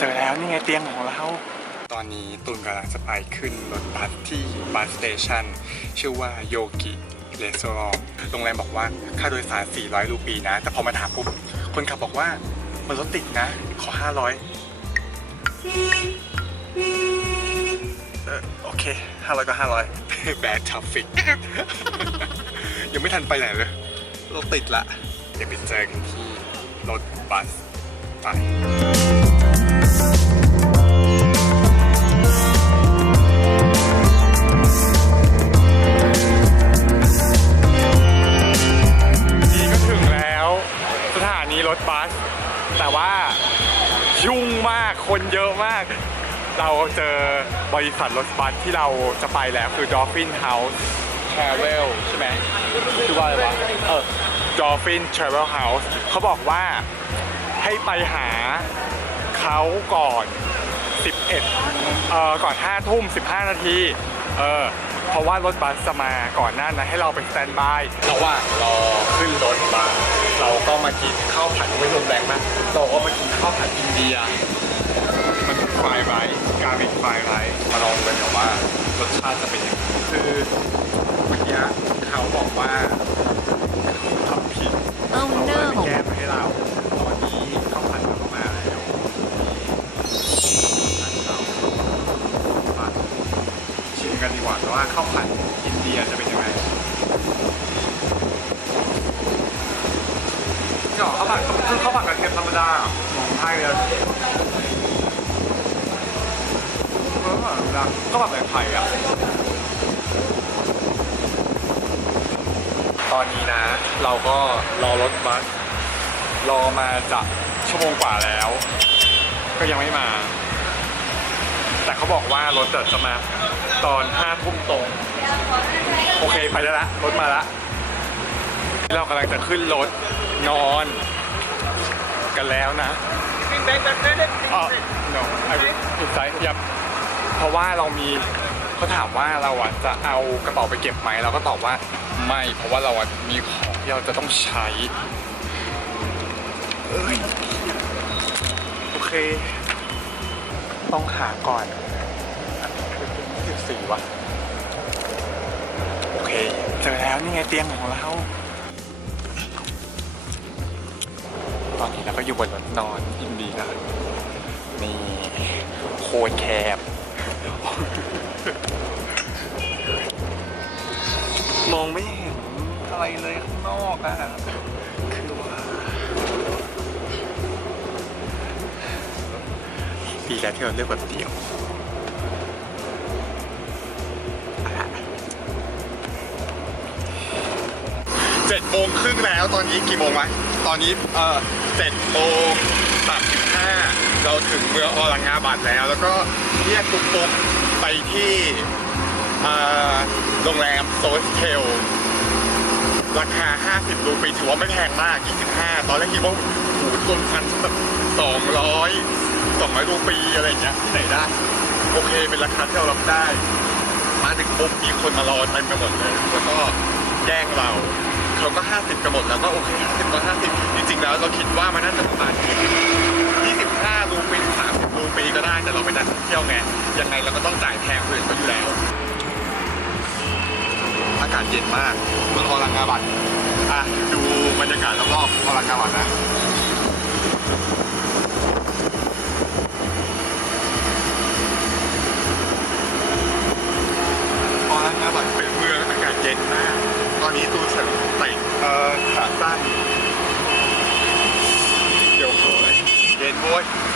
เจอแล้วนี่ไงเตียงของเรา ตอนนี้ตุนกำลังจะไปขึ้นรถบัสที่บัสสเตชันชื่อว่าโยกิเรสอร์โรงแรมบอกว่าค่าโดยสาร 400 รูปีนะ แต่พอมาถามปุ๊บ คนขับบอกว่า มันรถติดนะ ขอ 500เออโอเค 500 ก็ 500 bad traffic ยังไม่ทันไปไหนเลยรถติดละ เดี๋ยวไปเจอกันที่รถบัสไป รถบัส แต่ว่ายุ่งมากคนเยอะมาก เราเจอบริษัทรถบัสที่เราจะไปแล้วคือ Dolphin House Travel ใช่ไหมชื่อว่าอะไรวะเออ Dolphin Travel House เขาบอกว่าให้ไปหา เขาก่อน 11เอ่อก่อน5ทุ่ม 15 นาที เออ เพราะว่ารถบัสจะมาก่อนหน้านั้นให้เราไปสแตนบายระหว่างรอขึ้นรถบัสเราก็มากินข้าวผัดไม่ลมแรงมากเราก็มากินข้าวผัดอินเดีย มันไฟไรการิกไฟไรมาลองกันเดี๋ยวว่ารสชาติจะเป็นยังไงคือเมื่อกี้เขาบอกว่า ว่าว่าข้าวผัดอินเดียจะเป็นยังไงก็ข้าวผัดคือข้าวผัดกระเทียมธรรมดาของไทยเลยข้าวผัดธรรมดาข้าวผัดแบบไทยอะตอนนี้นะ เราก็รอรถบัสรอมาจะชั่วโมงกว่าแล้ว ก็ยังไม่มา แต่เขาบอกว่ารถจะมาตอนห้าทุ่มตรง โอเคไปแล้วละรถมาละ เรากำลังจะขึ้นรถนอนกันแล้วนะอ๋อ no I will inside ยับเพราะว่าเรามีเขาถามว่าเราอะจะเอากระเป๋าไปเก็บไหมเราก็ตอบว่าไม่ เพราะว่าเราอะมีของที่เราจะต้องใช้เอ้ยโอเค ต้องหาก่อนสิบสี่วะโอเค เจอแล้วนี่ไงเตียงของเรา ตอนนี้เราก็อยู่บนรถนอนอินเดียนี่โคตรแคบมองไม่เห็นอะไรเลยข้างนอกอะ แล้วที่เราเลือกแบบเดียวเจ็ดโมงครึ่งแล้วตอนนี้กี่โมงวะตอนนี้เออเจ็ดโมงสามสิบห้าเราถึงเมืองออรังงาบัดแล้ว แล้วก็เรียกตุ๊กตุ๊กไปที่โรงแรมโซสเทลราคา 50 รูปีถือว่าไม่แพงมาก 25 ตอนแรกคิดว่าหูต้นพันแบบ200 200รูปีอะไรอย่างเงี้ยที่ไหนได้โอเคเป็นราคาที่เรารับได้ มาถึงปุ๊บมีคนมารอเต็มไปหมดเลย แล้วก็แย่งเราเขาก็ 50กันหมดแล้วก็โอเค50ก็50 จริงๆแล้วเราคิดว่ามันน่าจะประมาณ25รูปี30รูปีก็ได้แต่เราเป็นนักท่องเที่ยวไงยังไงเราก็ต้องจ่ายแพงกว่าอื่นเขาอยู่แล้ว อากาศเย็นมากเมืองออรังกาบัดอะดูบรรยากาศรอบๆออรังกาบัดนะ ออรังกาบัดเป็นเมืองอากาศเย็นมาก ตอนนี้ตูใส่ใส่เอ่